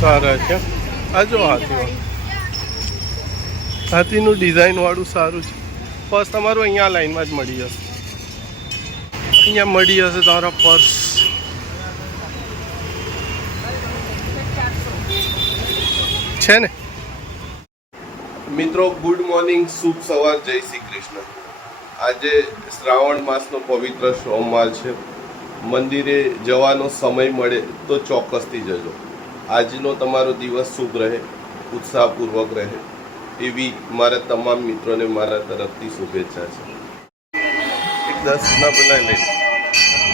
સારા છે આ જો હાથીનું ડિઝાઇન વાળું સારું છે પર્સ તમારું અહીંયા લાઈનમાં જ મળી જશે અહીંયા મળી જશે તમારા પર્સ છે ને મિત્રો ગુડ મોર્નિંગ શુભ સવાર જય શ્રી કૃષ્ણ આજે શ્રાવણ માસનો પવિત્ર સોમવાર છે મંદિરે જવાનો સમય મળે તો ચોક્કસથી જજો આજનો તમારો દિવસ શુભ રહે ઉત્સાહપૂર્વક રહે એવી મારા તમામ મિત્રોને મારા તરફથી શુભેચ્છા છે એક 10 ના પેલા લઈ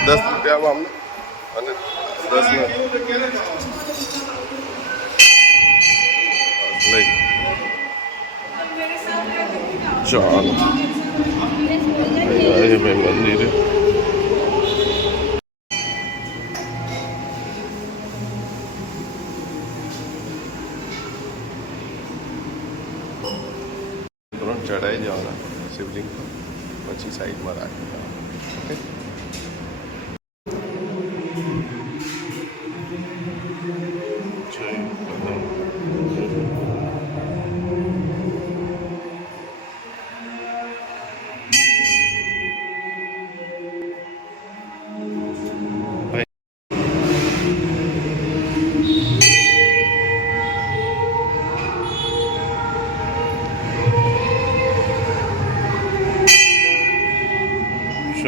10 રૂપિયામાં અમને અને 10 ના લઈ ચાલો મંદિરે ચડાવી દેવાના શિવલિંગ પર પછી સાઈડમાં રાખી દેવાના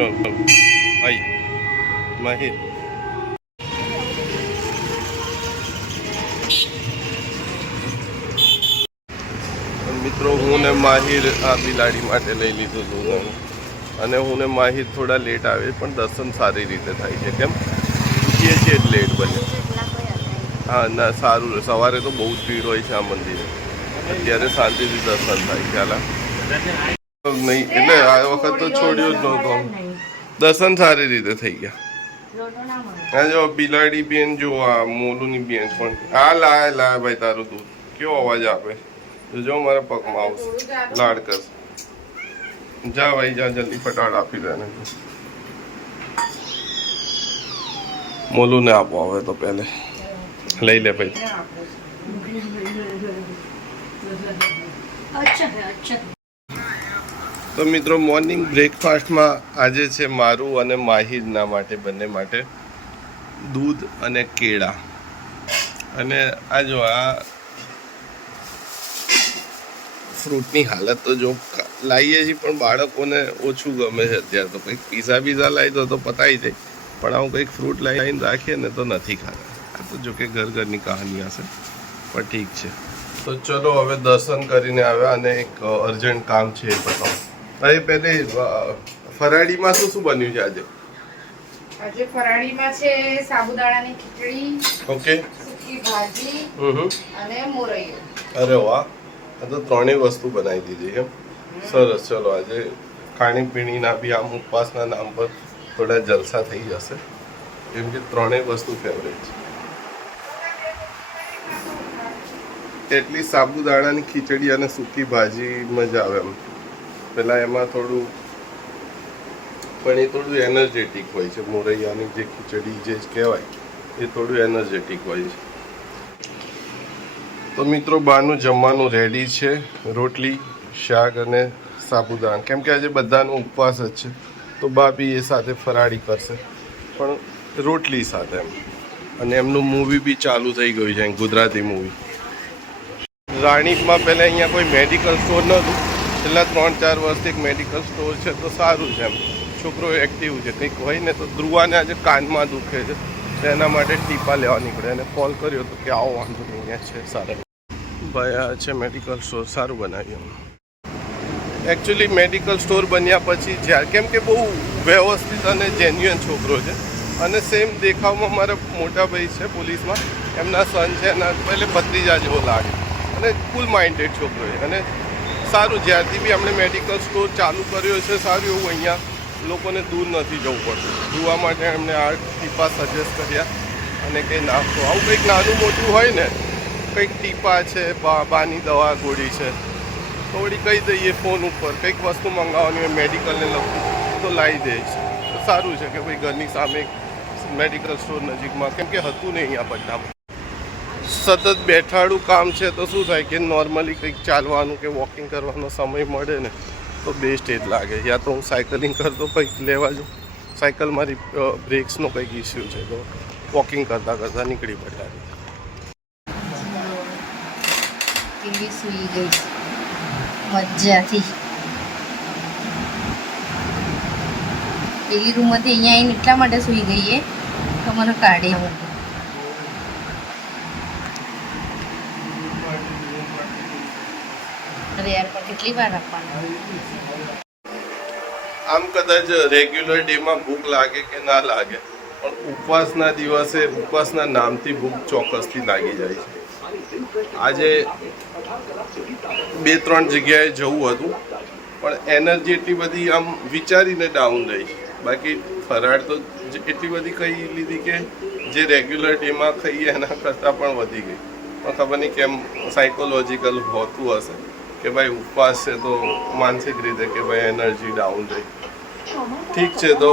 ઓકે આઈ માહિર મિત્રો હું ને માહિર આ બિલાડી માટે લઈ લીધું હતું અને હું ને માહિર થોડા લેટ આવે પણ દર્શન સારી રીતે થાય છે કેમ પૂછીએ છીએ લેટ બને હા ના સારું સવારે તો બહુ જ ભીડ હોય છે આ મંદિરે અત્યારે શાંતિથી દર્શન થાય ખ્યાલ નહીં એટલે આ વખત તો છોડ્યો જ નહોતો દર્શન સારી રીતે થઈ ગયા આ જો બિલાડી બેન જો આ મોલુની બેન પણ આ લાય ભાઈ તારું દૂધ કેવો અવાજ આપે જો મારા પગમાં આવશે લાડ કરશે જા ભાઈ જા જલ્દી ફટાફટ આપી દે ને મોલુને આપો હવે તો પહેલે લઈ લે ભાઈ તો મિત્રો મોર્નિંગ બ્રેકફાસ્ટમાં આજે છે મારું અને માહિરના માટે બંને માટે દૂધ અને કેળા અને આ જો આ ફ્રૂટની હાલત તો જો લાવીએ છીએ પણ બાળકોને ઓછું ગમે છે અત્યારે તો કંઈક પીઝા બીઝા લાવી દો તો પતાવી જાય પણ આવું કંઈક ફ્રૂટ લાવીને રાખીએ ને તો નથી ખાતા આ તો જો કે ઘરની કહાની હશે પણ ઠીક છે તો ચલો હવે દર્શન કરીને આવ્યા અને એક અર્જન્ટ કામ છે એ બતાવો હવે પહેલે ફરાળીમાં શું બન્યું છે આજે ફરાળીમાં છે સાબુદાણાની ખીચડી ઓકે સૂકી ભાજી અને મોરૈયો અરે વાહ આ તો ત્રણેય વસ્તુ બનાવી દીધી એમ સરસ ચલો આજે ખાણીપીણીના બી આમ ઉપવાસના નામ પર થોડા જલસા થઈ જશે કેમ કે ત્રણેય વસ્તુ ફેવરેટ છે એટલી સાબુદાણાની ખીચડી અને સૂકી ભાજી મજા આવે એમ પેલા એમાં થોડું પણ એ થોડું એનર્જેટિક હોય છે મોરૈયાની જે ખીચડી જે કહેવાય એ થોડું એનર્જેટિક હોય છે તો મિત્રો બહારનું જમવાનું રેડી છે રોટલી શાક અને સાબુદાણા કેમ કે આજે બધાનો ઉપવાસ જ છે તો બા બી એ સાથે ફરાળી કરશે પણ રોટલી સાથે એમ અને એમનું મૂવી બી ચાલુ થઈ ગયું છે ગુજરાતી મૂવી રાણીપમાં પહેલાં અહીંયા કોઈ મેડિકલ સ્ટોર નહોતું છેલ્લા 3-4 વર્ષથી એક મેડિકલ સ્ટોર છે તો સારું છે એમ છોકરો એક્ટિવ છે કંઈક હોય ને તો ધ્રુવાને આજે કાનમાં દુખે છે તો એના માટે ટીપા લેવા નીકળે અને કોલ કર્યો તો કે આવો વાંધો નહીં અહીંયા છે સારા ભાઈ આ છે મેડિકલ સ્ટોર સારું બનાવ્યું એકચ્યુઅલી મેડિકલ સ્ટોર બન્યા પછી જ્યારે કેમ કે બહુ વ્યવસ્થિત અને જેન્યુઅન છોકરો છે અને સેમ દેખાવમાં મારા મોટા ભાઈ છે પોલીસમાં એમના સન છે એના પહેલે ભત્રીજા જેવો લાગે અને કુલ માઇન્ડેડ છોકરો છે અને સારું જ્યારથી બી અમને મેડિકલ સ્ટોર ચાલુ કર્યો છે સારું એવું અહીંયા લોકોને દૂર નથી જવું પડતું જોવા માટે એમને આ ટીપા સજેસ્ટ કર્યા અને કંઈ નાસ્તો આવું કંઈક નાનું મોટું હોય ને કંઈક ટીપા છે બાની દવા ગોળી છે થોડી કહી દઈએ ફોન ઉપર કંઈક વસ્તુ મંગાવવાની હોય મેડિકલને લગતું તો લાવી દે છે તો સારું છે કે ભાઈ ઘરની સામે મેડિકલ સ્ટોર નજીકમાં કેમ કે હતું નહીં અહીંયા પટ્ટામાં સતત બેઠાડું કામ છે તો શું થાય કે નોર્મલી કંઈક ચાલવાનું કે વોકિંગ કરવાનો સમય મળે ને તો બેસ્ટ એ જ લાગે. યા તો હું સાયકલિંગ કરતો કંઈક લેવા જાઉં, સાયકલ મારી બ્રેક્સનો કંઈક ઇસ્યુ છે તો વોકિંગ કરતાં કરતાં નીકળી પડ્યા. પેલી સૂઈ ગઈ મજાથી. પેલી રૂમમાંથી અહીંયા આવીને એટલા માટે સૂઈ ગઈ એ તો મને કાઢી મૂકી. અરે યાર પણ કેટલી વાર રાખવાના? આમ કદાચ રેગ્યુલર ડેમાં ભૂખ લાગે કે ના લાગે, પણ ઉપવાસના દિવસે ઉપવાસના નામથી ભૂખ ચોક્કસથી લાગી જાય છે. આજે 2-3 જગ્યાએ જવું હતું પણ એનર્જી એટલી બધી આમ વિચારીને ડાઉન રહી. બાકી ફરાળ તો એટલી બધી ખાઈ લીધી કે જે રેગ્યુલર ડેમાં ખાઈએ એના કરતાં પણ વધી ગઈ. પણ ખબર નહીં કેમ સાયકોલોજીકલ હોતું હશે કે ભાઈ ઉપવાસ છે તો માનસિક રીતે કે ભાઈ એનર્જી ડાઉન રહી. ઠીક છે, તો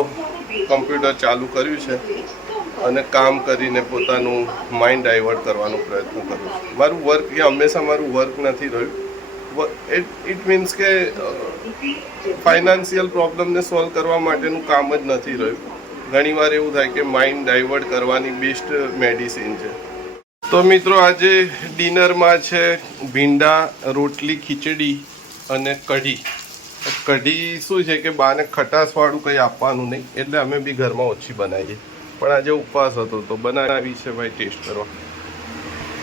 કમ્પ્યુટર ચાલુ કર્યું છે અને કામ કરીને પોતાનું માઇન્ડ ડાયવર્ટ કરવાનો પ્રયત્ન કરું છું. મારું વર્ક એ હંમેશા મારું વર્ક નથી રહ્યું. ઇટ મીન્સ કે ફાઇનાન્શિયલ પ્રોબ્લેમને સોલ્વ કરવા માટેનું કામ જ નથી રહ્યું. ઘણીવાર એવું થાય કે માઇન્ડ ડાયવર્ટ કરવાની બેસ્ટ મેડિસિન છે. તો મિત્રો આજે ડિનરમાં છે ભીંડા, રોટલી, ખીચડી અને કઢી. કઢી શું છે કે બાને ખટાશવાળું કંઈ આપવાનું નહીં એટલે અમે બી ઘરમાં ઓછી બનાવીએ, પણ આજે ઉપવાસ હતો તો બનાવી છે ભાઈ ટેસ્ટ કરવા.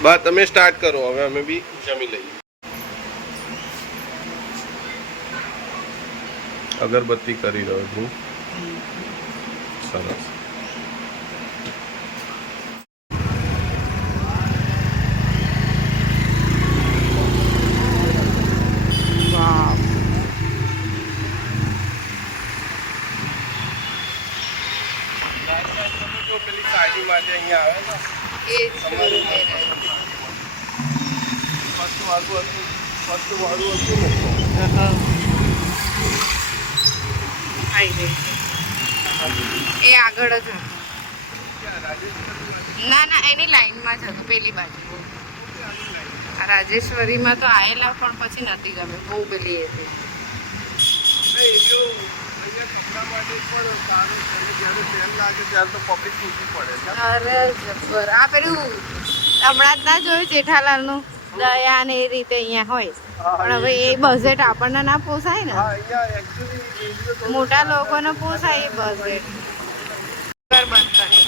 બા તમે સ્ટાર્ટ કરો, હવે અમે બી જમી લઈએ. અગરબત્તી કરી રહ્યો છું. સરસ. પેલી સાડી માટે અહીંયા આવે ને એ આગળ જ હતું. ના એની લાઈનમાં જ હતું પેલી બાજુ. રાજેશ્વરીમાં તો આવેલા પણ પછી નથી ગમે, બહુ પેલી એ હતી. અરે જબર. આ પેલું હમણાં જ ના જોયું જેઠાલાલનું દયા ને એ રીતે અહીંયા હોય, પણ હવે એ બજેટ આપણને ના પોસાય ને. મોટા લોકોને પોસાય એ બજેટ. બંધ કરી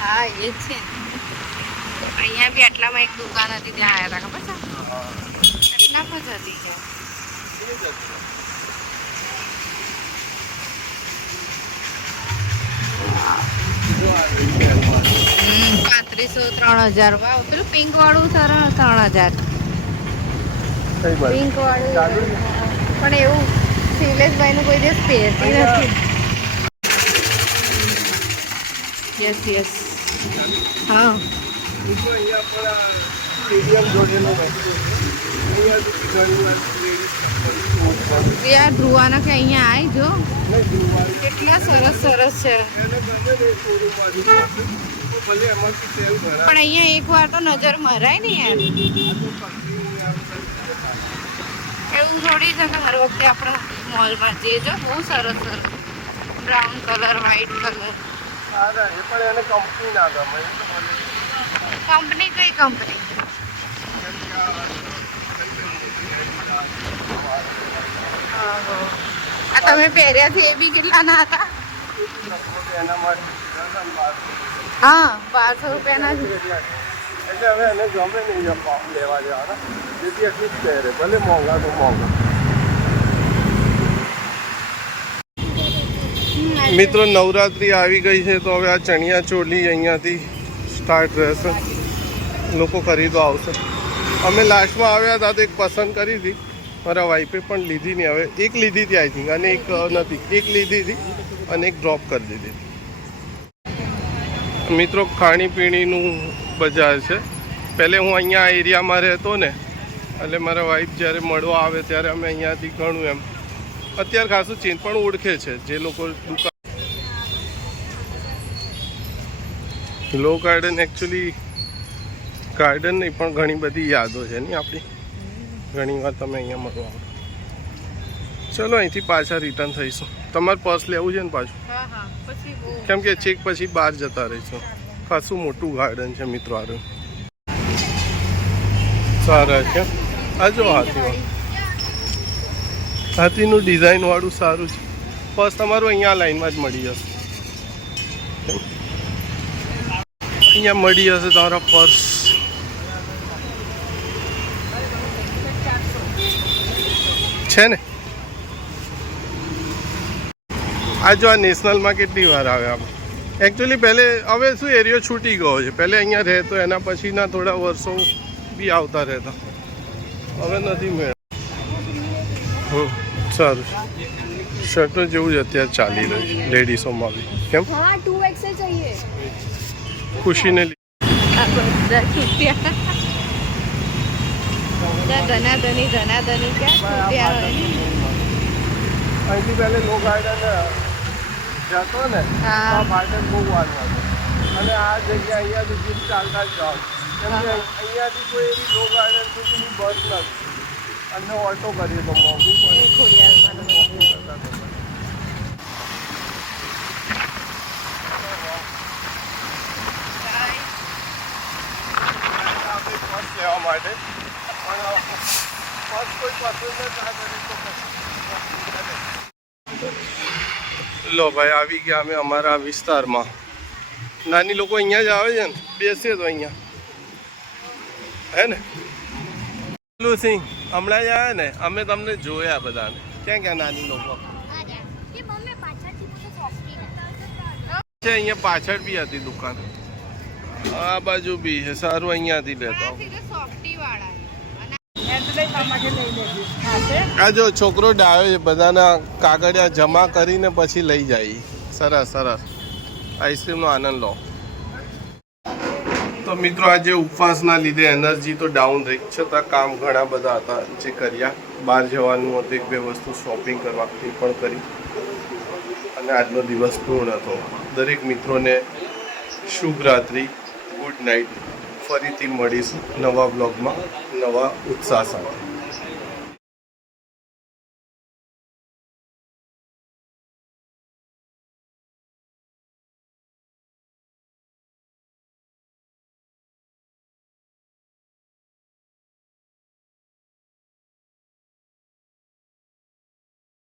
હા એ જ છે. અહીંયા બી આટલામાં એક દુકાન હતી ત્યાં આવ્યા હતા, ખબર છે? આટલા પર જ હતી છે. 3500 3000. વાવ, પેલું પિંક વાળું 3000. પિંક વાળું પણ એવું શૈલેષભાઈ નું કોઈ દિવસ પહેરતી નથી. Yes yes. હા યાર ધ્રુવાના કે અહીંયા આવી જો કેટલા સરસ સરસ છે. પણ અહીંયા એક વાર તો નજર મરાય ને યાર. એવું થોડી છે કે હર વખતે આપણે મોલમાં જઈએ. જો બહુ સરસ સરસ brown colour, white colour. Company કઈ કંપની? આ તમે પહેર્યા છે એ બી કેટલાના હતા? હા 1200 રૂપિયાના જ. એટલે હવે એને ગમે નહીં લેવા જવાના, જેથી એટલું જ પહેરે, ભલે મોંઘા તો મોંઘા. મિત્રો નવરાત્રી આવી ગઈ છે તો હવે આ ચણિયા ચોલી અહીંયાથી સ્ટાર્ટ રહેશે. લોકો ખરીદવા આવશે. અમે લાસ્ટમાં આવ્યા હતા તો એક પસંદ કરી હતી, મારા વાઈફે પણ લીધી નહીં. હવે એક લીધી હતી આઈ થિંક, અને એક નથી. એક લીધી હતી અને એક ડ્રોપ કરી દીધી. મિત્રો ખાણીપીણીનું બજાર છે. પહેલે હું અહીંયા આ એરિયામાં રહેતો ને, એટલે મારા વાઈફ જ્યારે મળવા આવે ત્યારે અમે અહીંયાથી ઘણું એમ અત્યારે ખાસું ચેન્જ પણ ઓળખે છે જે લોકો દુકાન. લો ગાર્ડન એકચ્યુઅલી ગાર્ડન નહીં પણ ઘણી બધી યાદો છે નહીં આપણી. ઘણી વાર તમે અહીંયા મળવા આવો. ચલો અહીંથી પાછા રિટર્ન થઈશું. તમારે પર્સ લેવું છે ને પાછું? કેમ કે ચેક પછી બહાર જતા રહીશું. ખાસું મોટું ગાર્ડન છે મિત્રો. આરું સારા છે. આ જો હાથીનું ડિઝાઇન વાળું સારું છે. પર્સ તમારું અહીંયા લાઈનમાં જ મળી જશે. અહીંયા મળી જશે તમારા પર્સ. છે ને આ જો આ નેશનલમાં કેટલી વાર આવે આપણે. એકચ્યુઅલી પહેલે હવે શું એરિયો છૂટી ગયો છે. પહેલે અહીંયા રહેતો એના પછીના થોડા વર્ષો બી આવતા રહેતા. હવે નથી મેળ. સારું શર્ટો જેવું જ અત્યારે ચાલી રહ્યું છે લેડીઝોમાં બી. કેમ ખુશીને અહીંથી પહેલે લો ગાર્ડન જતો ને આ ગાર્ડન બહુ વાર લાગે અને આ જગ્યા અહીંયા સુધી ચાલતા જ જાઓ. કેમ કે અહીંયાથી કોઈ એવી લો ગાર્ડન સુધીની બસ નથી. અને ઓટો કરીએ તો મોંઘું પડે. લેવા માટે પણ બસ કોઈ પસંદ જ ના કરે તો લો ભાઈ આવી ગયા અમે અમારા વિસ્તારમાં. નાની લોકો અહીંયા જ આવે છે ને બેસીએ તો અહીંયા હે ને. સિંહ હમણાં જ આવ્યા ને અમે તમને જોયા બધાને. ક્યાં ક્યાં નાની લોકો છે? અહીંયા પાછળ બી હતી દુકાન. આ બાજુ બી છે. સારું અહીંયાથી લેતો. આ જો છોકરો ડાયો છે. બધાના કાગળિયા જમા કરીને પછી લઈ જાય. સરસ સરસ. આઈસ્ક્રીમનો આનંદ લો. તો મિત્રો આજે ઉપવાસના લીધે એનર્જી તો ડાઉન રહી છતાં કામ ઘણા બધા હતા જે કર્યા. બહાર જવાનું હતું, એક બે વસ્તુ શોપિંગ કરવા એ પણ કરી અને આજનો દિવસ પૂર્ણ હતો. દરેક મિત્રોને શુભ રાત્રિ, ગુડ નાઇટ. ફરીથી મળીશું નવા બ્લોગમાં નવા ઉત્સાહ સાથે.